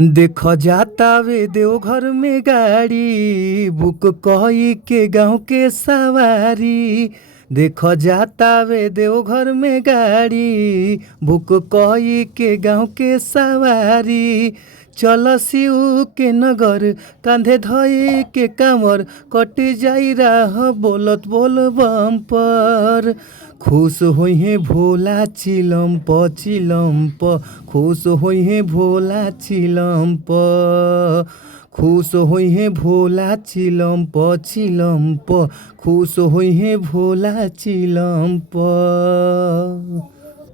देखो जाता वे देवघर में गाड़ी बुक कई के गाँव के सवारी। देखो जाता वे देवघर में गाड़ी बुक कई के गाँव के सवारी। चल शिव के नगर कांधे धोई के कांवर कट जाई राह बोलत बोल बम पर। खुश होई है भोला चिलम प खुश होई है भोला चिलम प खुश होई है भोला चिलम प खुश होई है भोला चिलम प।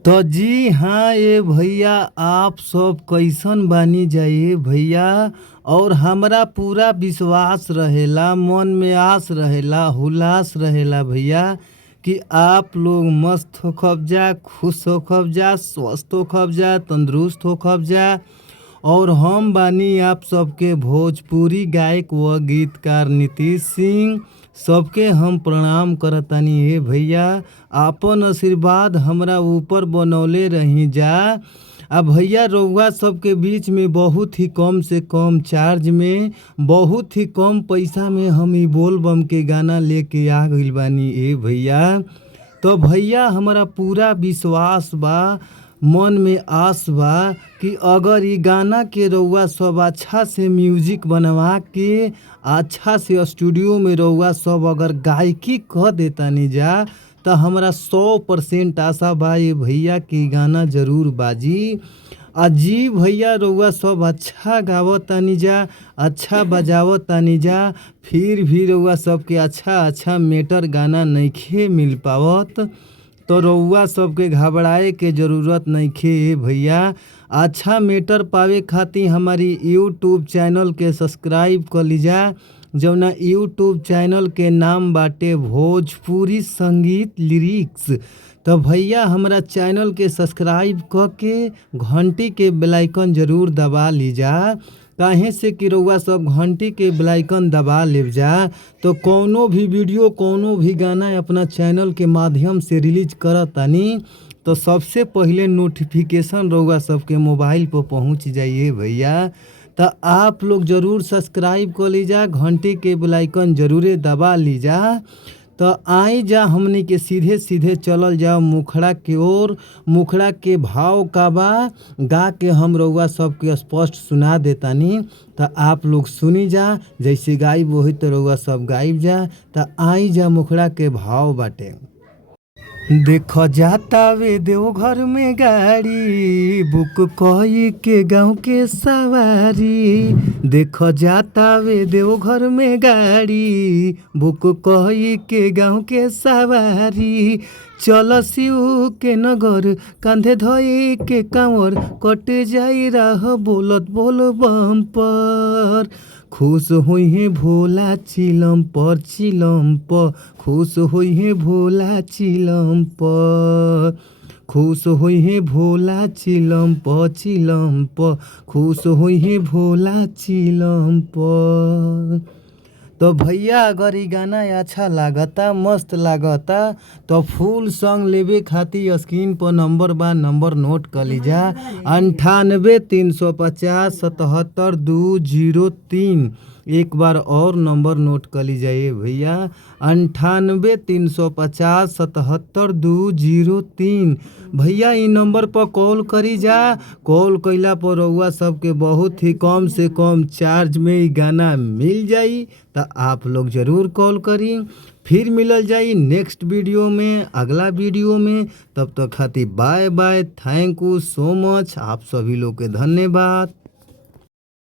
तो जी हाँ ये भैया आप सब कैसन बानी जाइए भैया। और हमरा पूरा विश्वास रहेला, मन में आस रहेला, हुलास रहेला भैया कि आप लोग मस्त हो खबजा, खुश हो खबजा, स्वस्थ हो खबजा, तंदुरुस्त हो खबजा। और हम बानी आप सबके भोजपुरी गायक व गीतकार नीतीश सिंह। सबके हम प्रणाम करतानी हे भैया। आपन आशीर्वाद हमरा ऊपर बनौले रही जा। अब भैया रउआ सबके बीच में बहुत ही कम से कम चार्ज में, बहुत ही कम पैसा में हम ई बोल बम के गाना लेके आ गइल बानी ए भैया। तो भैया हमारा पूरा विश्वास बा, मन में आस बा कि अगर ये गाना के रउआ सब अच्छा से म्यूजिक बनवा के अच्छा से स्टूडियो में रउआ सब अगर गायकी कह देतानी जा तो हमरा 100% आशा बा ये भैया की गाना जरूर बाजी। जी भैया रउआ सब अच्छा गावतानी जा, अच्छा बजावतानी जा, फिर भी रउआ सबके अच्छा मेटर गाना नइखे मिल पावत। तो रउआ सबके घबराए के ज़रूरत नइखे भैया। अच्छा मेटर पावे खातिर हमारी यूट्यूब चैनल के सब्सक्राइब कर लीजा, जौना यूट्यूब चैनल के नाम बाटे भोजपुरी संगीत लिरिक्स। तो भैया हमारा चैनल के सब्सक्राइब करके घंटी के बेल आइकन जरूर दबा लीजा। काहे से कि रउआ सब घंटी के बेल आइकन दबा ले जा तो कौनो भी वीडियो, कौनो भी गाना अपना चैनल के माध्यम से रिलीज करतानी तो सबसे पहले नोटिफिकेशन रउआ सबके मोबाइल पर पहुंच जाइए भैया। तो आप लोग ज़रूर सब्सक्राइब कर लीजा, घंटी के बेल आइकन जरूरे दबा लीजा। तो आई जा हमनी के सीधे सीधे चलल जाओ मुखड़ा के ओर। मुखड़ा के भाव का बा गा के हम रउआ सबके स्पष्ट सुना देतानी। तो आप लोग सुनी जा, जैसे गाइब वही तो रउआ सब गाइब जा। तो आई जा मुखड़ा के भाव बाटे। देखो जाता वे देवघर में गाड़ी बुक कई के गाँव के सवारी। देखो जाता वे देवघर में गाड़ी बुक कई के गाँव के सवारी। चल शिव के नगर कांधे धोई के कांवर कट जाई राह बोलत बोल बम पर। खुश होई है भोला चिलम प खुश होई है भोला चिलम प खुश होई है भोला चिलम प खुश होई है भोला चिलम प। तो भैया अगर ये गाना अच्छा लागता, मस्त लागता तो फुल सॉन्ग लेवे खातिर स्क्रीन पर नंबर बा, नंबर नोट कर लीजा 98 350 77 203। एक बार और नंबर नोट कर लीजिए भैया 98 350 77 203। भैया इ नंबर पर कॉल करी जा। कॉल कैला पर रउआ सबके बहुत ही कम से कम चार्ज में इ गाना मिल जाई। तो आप लोग ज़रूर कॉल करी। फिर मिलल जाई नेक्स्ट वीडियो में, अगला वीडियो में। तब तक खातिर bye bye, thank you so much. आप सभी लोग के धन्यवाद।